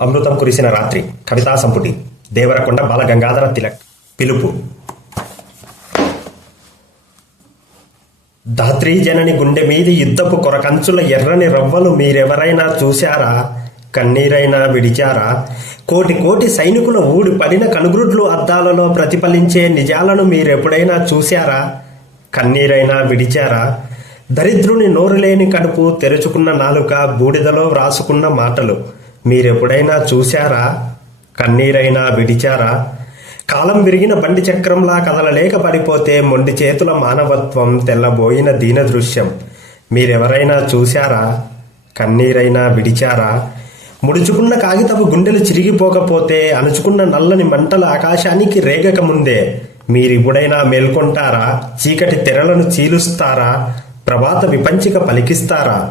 అమృతం కురిసిన రాత్రి కవితా సంపుటి దేవరకొండ బాలగంగాధర తిలక్ పిలుపు. ధాత్రీ జనని గుండె మీది యుద్ధపు కొరకంచుల ఎర్రని రవ్వలు మీరెవరైనా చూశారా? కన్నీరైనా విడిచారా? కోటి కోటి సైనికుల ఊడి పడిన కనుగ్రుడ్లు అద్దాలలో ప్రతిఫలించే నిజాలను మీరెప్పుడైనా చూశారా? కన్నీరైనా విడిచారా? దరిద్రుని నోరులేని కడుపు, తెరుచుకున్న నాలుక, బూడిదలో వ్రాసుకున్న మాటలు మీరెప్పుడైనా చూశారా? కన్నీరైనా విడిచారా? కాలం విరిగిన బండి చక్రంలా కదలలేక పడిపోతే మొండి చేతుల మానవత్వం, తెల్లబోయిన దీన దృశ్యం మీరెవరైనా చూశారా? కన్నీరైనా విడిచారా? ముడుచుకున్న కాగితపు గుండెలు చిరిగిపోకపోతే, అణుచుకున్న నల్లని మంటల ఆకాశానికి రేగక ముందే మీరిప్పుడైనా మేల్కొంటారా? చీకటి తెరలను చీలుస్తారా? ప్రభాత విపంచిక పలికిస్తారా?